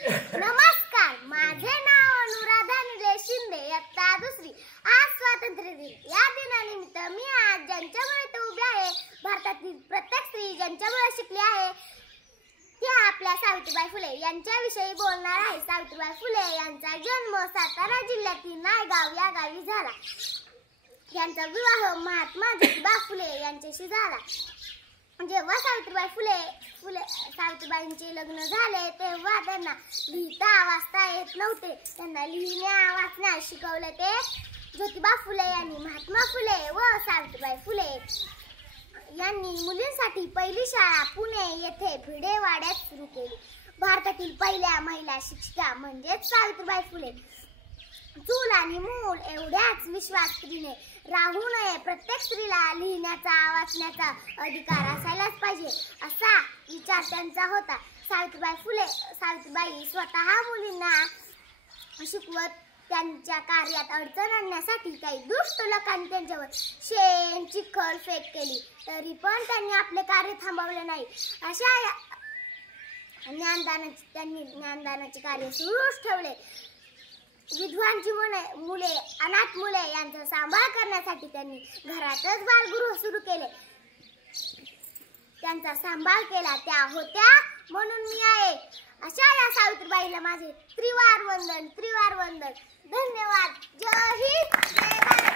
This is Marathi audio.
नमस्कार, माझे नाव अनुराधा निलेश शिंदे, इयत्ता दुसरी। आज स्वातंत्र्य दिन। या दिनानिमित्त मी आज ज्यांच्यामुळे ते उभे आहे, भारतातील प्रत्येक स्त्री ज्यांच्यामुळे शिकली आहे, त्या आपल्या सावित्रीबाई फुले यांच्याविषयी बोलणार आहे। सावित्रीबाई फुले यांचा जन्म सातारा जिल्ह्यातील नायगाव या गावी झाला। यांचा विवाह महात्मा ज्योतिबा फुले यांच्याशी झाला। जेव्हा सावित्रीबाईंचे लग्न झाले तेव्हा त्यांना लिहिता वाचता येत नव्हते। त्यांना लिहिण्या वाचण्यास शिकवले ते ज्योतिबा फुले यांनी। महात्मा फुले व सावित्रीबाई फुले यांनी मुलींसाठी पहिली शाळा पुणे येथे भिडेवाड्यात सुरू केली। भारतातील पहिल्या महिला शिक्षिका म्हणजेच सावित्रीबाई फुले। चूल आणि मूल एवढ्याच विश्वास स्त्रीने राहू नये। प्रत्येक स्त्रीला लिहिण्याचा वाचण्याचा अधिकार असायलाच पाहिजे असा विचार त्यांचा होता। सावित्रीबाई स्वतः मुलींना शिकवत त्यांच्या कार्यात अडचण आणण्यासाठी काही दुष्ट लोकांनी त्यांच्यावर शेण चिखल फेक केली, तरी पण त्यांनी आपले कार्य थांबवले नाही। अशा ज्ञानदानाचे कार्य सुरूच ठेवले। विधवांची मुले अनाथ मुले यांचा सांभाळ करण्यासाठी त्यांनी घरातच बालगृह सुरू केले। त्यांचा सांभाळ केला त्या होत्या म्हणून मी आहे। अशा या सावित्रीबाईला माझे त्रिवार वंदन। धन्यवाद। जय हिंद, जय भारत।